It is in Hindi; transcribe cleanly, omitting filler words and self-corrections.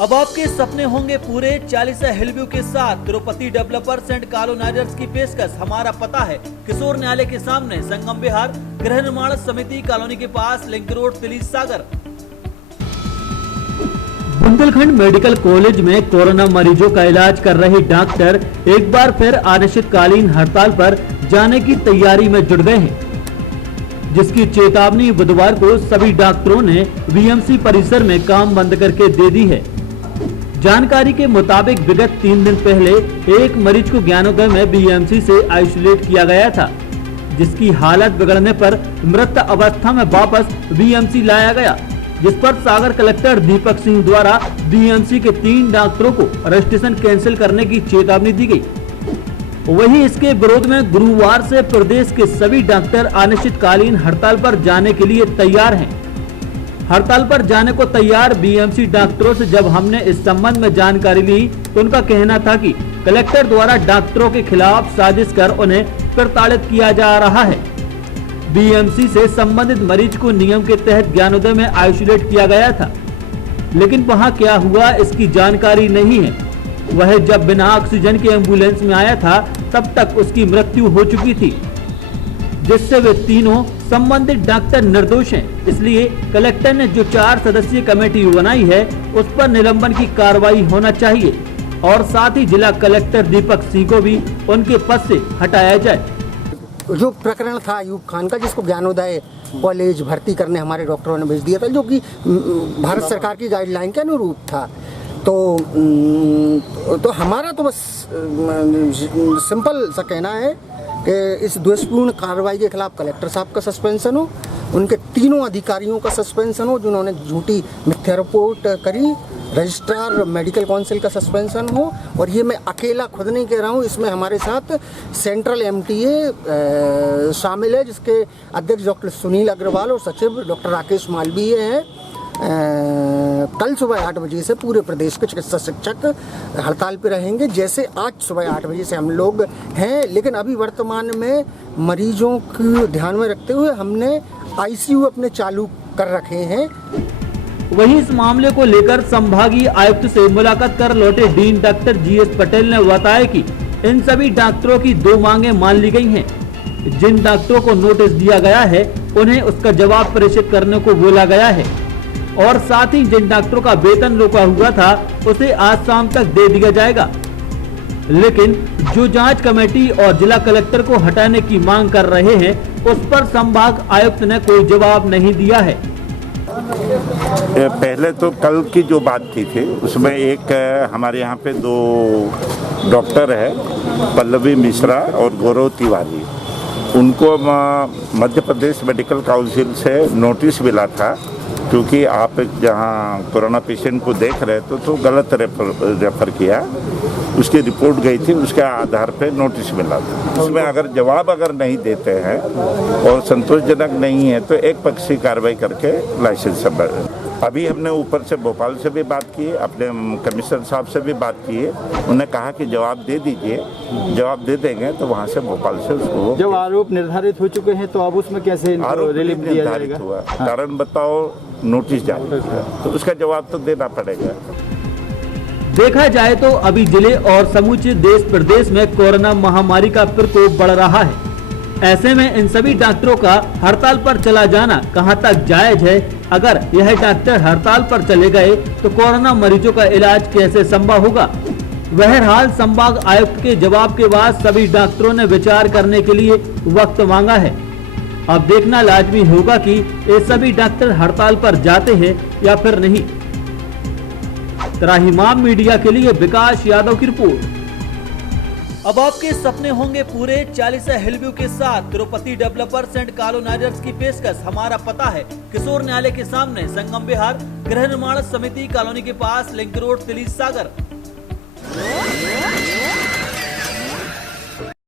अब आपके सपने होंगे पूरे। 40 हिलव्यू के साथ तिरुपति डेवलपर्स एंड कॉलोनाइजर्स की पेशकश। हमारा पता है किशोर न्यायालय के सामने, संगम विहार, गृह निर्माण समिति कॉलोनी के पास, लिंक रोड, तिलीस सागर। बुंदेलखंड मेडिकल कॉलेज में कोरोना मरीजों का इलाज कर रहे डॉक्टर एक बार फिर अनिश्चितकालीन हड़ताल पर जाने की तैयारी में जुट गए हैं, जिसकी चेतावनी बुधवार को सभी डॉक्टरों ने बीएमसी परिसर में काम बंद करके दे दी है। जानकारी के मुताबिक विगत 3 दिन पहले एक मरीज को ज्ञानोदय में बीएमसी से आइसोलेट किया गया था, जिसकी हालत बिगड़ने पर मृत अवस्था में वापस बीएमसी लाया गया, जिस पर सागर कलेक्टर दीपक सिंह द्वारा बीएमसी के 3 डॉक्टरों को रजिस्ट्रेशन कैंसिल करने की चेतावनी दी गई। वहीं इसके विरोध में गुरुवार से प्रदेश के सभी डॉक्टर अनिश्चितकालीन हड़ताल पर जाने के लिए तैयार हैं। हड़ताल पर जाने को तैयार बीएमसी डॉक्टरों से जब हमने इस संबंध में जानकारी ली तो उनका कहना था कि कलेक्टर द्वारा डॉक्टरों के खिलाफ साजिश कर उन्हें प्रताड़ित किया जा रहा है। बीएमसी से संबंधित मरीज को नियम के तहत ज्ञानोदय में आइसोलेट किया गया था, लेकिन वहां क्या हुआ इसकी जानकारी नहीं है। वह जब बिना ऑक्सीजन के एम्बुलेंस में आया था तब तक उसकी मृत्यु हो चुकी थी, जिससे वे तीनों संबंधित डॉक्टर निर्दोष हैं। इसलिए कलेक्टर ने जो 4 सदस्यीय कमेटी बनाई है उस पर निलंबन की कार्रवाई होना चाहिए और साथ ही जिला कलेक्टर दीपक सिंह को भी उनके पद से हटाया जाए। जो प्रकरण था अयूब खान का, जिसको ज्ञानोदय कॉलेज भर्ती करने हमारे डॉक्टरों ने भेज दिया था, जो कि भारत सरकार की गाइडलाइन के अनुरूप था, तो हमारा तो बस सिंपल सा कहना है कि इस द्वेषपूर्ण कार्रवाई के खिलाफ कलेक्टर साहब का सस्पेंशन हो, उनके तीनों अधिकारियों का सस्पेंशन हो जिन्होंने झूठी मिथ्या रिपोर्ट करी, रजिस्ट्रार मेडिकल काउंसिल का सस्पेंशन हो। और ये मैं अकेला खुद नहीं कह रहा हूँ, इसमें हमारे साथ सेंट्रल एमटीए शामिल है, जिसके अध्यक्ष डॉक्टर सुनील अग्रवाल और सचिव डॉक्टर राकेश मालवीय हैं। कल सुबह 8 बजे से पूरे प्रदेश के चिकित्सा शिक्षक हड़ताल पे रहेंगे, जैसे आज सुबह 8 बजे से हम लोग हैं। लेकिन अभी वर्तमान में मरीजों को ध्यान में रखते हुए हमने आईसीयू अपने चालू कर रखे हैं। वहीं इस मामले को लेकर संभागीय आयुक्त से मुलाकात कर लौटे डीन डॉक्टर जीएस पटेल ने बताया कि इन सभी डॉक्टरों की 2 मांगे मान ली गई हैं। जिन डॉक्टरों को नोटिस दिया गया है उन्हें उसका जवाब प्रेषित करने को बोला गया है और साथ ही जिन डॉक्टरों का वेतन रोका हुआ था उसे आज शाम तक दे दिया जाएगा। लेकिन जो जांच कमेटी और जिला कलेक्टर को हटाने की मांग कर रहे हैं उस पर संभाग आयुक्त ने कोई जवाब नहीं दिया है। पहले तो कल की जो बात थी उसमें एक हमारे यहाँ पे 2 डॉक्टर है, पल्लवी मिश्रा और गौरव तिवारी, उनको मध्य प्रदेश मेडिकल काउंसिल से नोटिस मिला था, क्योंकि आप जहाँ कोरोना पेशेंट को देख रहे थे तो गलत रेफर किया, उसकी रिपोर्ट गई थी, उसके आधार पे नोटिस मिला था। उसमें अगर जवाब नहीं देते हैं और संतोषजनक नहीं है तो एक पक्षीय कार्रवाई करके लाइसेंस अभी हमने ऊपर से भोपाल से भी बात की, अपने कमिश्नर साहब से भी बात की है, उन्होंने कहा कि जवाब दे दीजिए, जवाब दे देंगे तो वहाँ से भोपाल से उसको जब आरोप निर्धारित हो चुके हैं तो अब उसमें कैसे रिलीफ दिया जाएगा? हुआ कारण बताओ, नोटिस जारी किया तो उसका जवाब तो देना पड़ेगा। देखा जाए तो अभी जिले और समूचे देश प्रदेश में कोरोना महामारी का प्रकोप बढ़ रहा है। ऐसे में इन सभी डॉक्टरों का हड़ताल पर चला जाना कहां तक जायज है? अगर यह डॉक्टर हड़ताल पर चले गए तो कोरोना मरीजों का इलाज कैसे संभव होगा? बहरहाल संभाग आयुक्त के जवाब के बाद सभी डॉक्टरों ने विचार करने के लिए वक्त मांगा है। अब देखना लाजमी होगा कि ये सभी डॉक्टर हड़ताल पर जाते हैं या फिर नहीं। त्राहिमाम मीडिया के लिए विकास यादव की रिपोर्ट। अब आपके सपने होंगे पूरे। 40 हिलव्यू के साथ तिरुपति डेवलपर्स एंड कॉलोनाइजर्स की पेशकश। हमारा पता है किशोर न्यायालय के सामने, संगम विहार, गृह निर्माण समिति कॉलोनी के पास, लिंक रोड, तिलीस सागर।